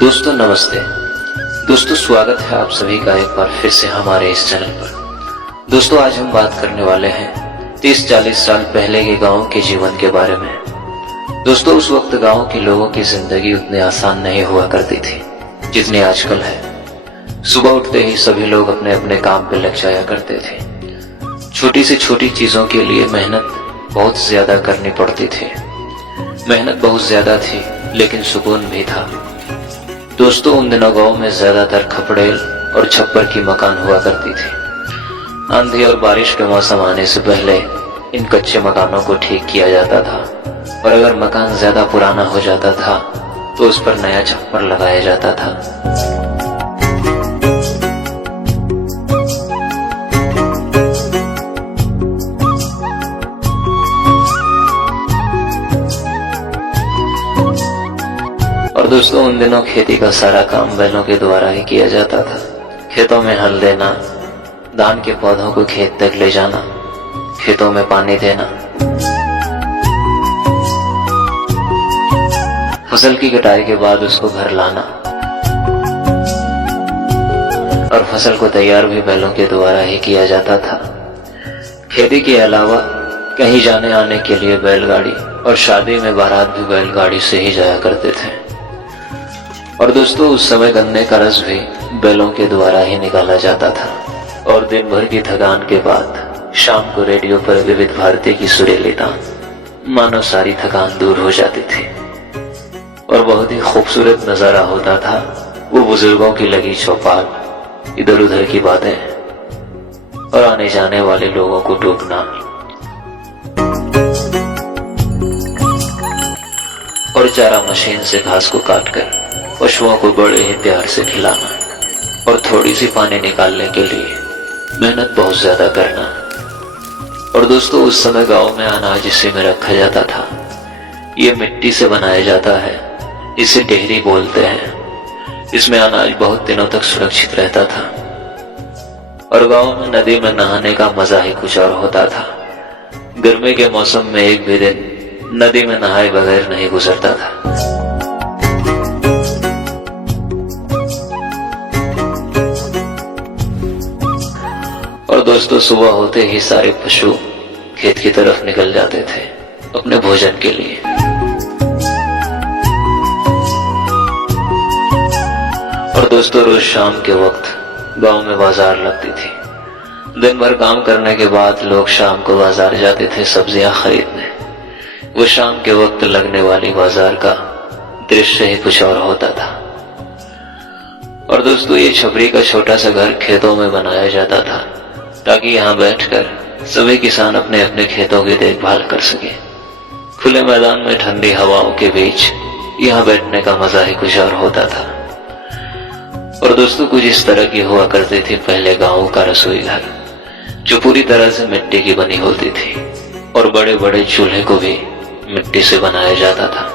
दोस्तों नमस्ते। दोस्तों स्वागत है आप सभी का एक बार फिर से हमारे इस चैनल पर। दोस्तों आज हम बात करने वाले हैं 30-40 साल पहले के गांव के जीवन के बारे में। दोस्तों उस वक्त गांव के लोगों की जिंदगी उतनी आसान नहीं हुआ करती थी जितनी आजकल है। सुबह उठते ही सभी लोग अपने अपने काम पे लग जाया करते थे। छोटी से छोटी चीजों के लिए मेहनत बहुत ज्यादा करनी पड़ती थी। मेहनत बहुत ज्यादा थी लेकिन सुकून भी था। दोस्तों उन दिनों गांव में ज्यादातर खपड़ेल और छप्पर की मकान हुआ करती थी। आंधी और बारिश के मौसम आने से पहले इन कच्चे मकानों को ठीक किया जाता था और अगर मकान ज्यादा पुराना हो जाता था तो उस पर नया छप्पर लगाया जाता था। और दोस्तों उन दिनों खेती का सारा काम बैलों के द्वारा ही किया जाता था। खेतों में हल देना, धान के पौधों को खेत तक ले जाना, खेतों में पानी देना, फसल की कटाई के बाद उसको घर लाना और फसल को तैयार भी बैलों के द्वारा ही किया जाता था। खेती के अलावा कहीं जाने आने के लिए बैलगाड़ी और शादी में बारात भी बैलगाड़ी से ही जाया करते थे। और दोस्तों उस समय गन्ने का रस भी बैलों के द्वारा ही निकाला जाता था। और दिन भर की थकान के बाद शाम को रेडियो पर विविध भारती की सुरीली तान मानो सारी थकान दूर हो जाती थी और बहुत ही खूबसूरत नजारा होता था। वो बुजुर्गों की लगी चौपाल, इधर उधर की बातें और आने जाने वाले लोगों को टोकना और चारा मशीन से घास को काटकर पशुओं को बड़े ही प्यार से खिलाना और थोड़ी सी पानी निकालने के लिए मेहनत बहुत ज्यादा करना। और दोस्तों उस समय गांव में अनाज इसी में रखा जाता था। ये मिट्टी से बनाया जाता है, इसे डेहरी बोलते हैं। इसमें अनाज बहुत दिनों तक सुरक्षित रहता था। और गांव में नदी में नहाने का मजा ही कुछ और होता था। गर्मी के मौसम में एक भी दिन नदी में नहाए बगैर नहीं गुजरता था। और दोस्तों सुबह होते ही सारे पशु खेत की तरफ निकल जाते थे अपने भोजन के लिए। और दोस्तों रोज शाम के वक्त गांव में बाजार लगती थी। दिन भर काम करने के बाद लोग शाम को बाजार जाते थे सब्जियां खरीदने। वो शाम के वक्त लगने वाली बाजार का दृश्य ही कुछ और होता था। और दोस्तों ये छपरी का छोटा सा घर खेतों में बनाया जाता था ताकि यहाँ बैठकर सभी किसान अपने अपने खेतों की देखभाल कर सके। खुले मैदान में ठंडी हवाओं के बीच यहाँ बैठने का मजा ही कुछ और होता था। और दोस्तों कुछ इस तरह की हुआ करती थी पहले गांव का रसोई घर, जो पूरी तरह से मिट्टी की बनी होती थी और बड़े बड़े चूल्हे को भी मिट्टी से बनाया जाता था।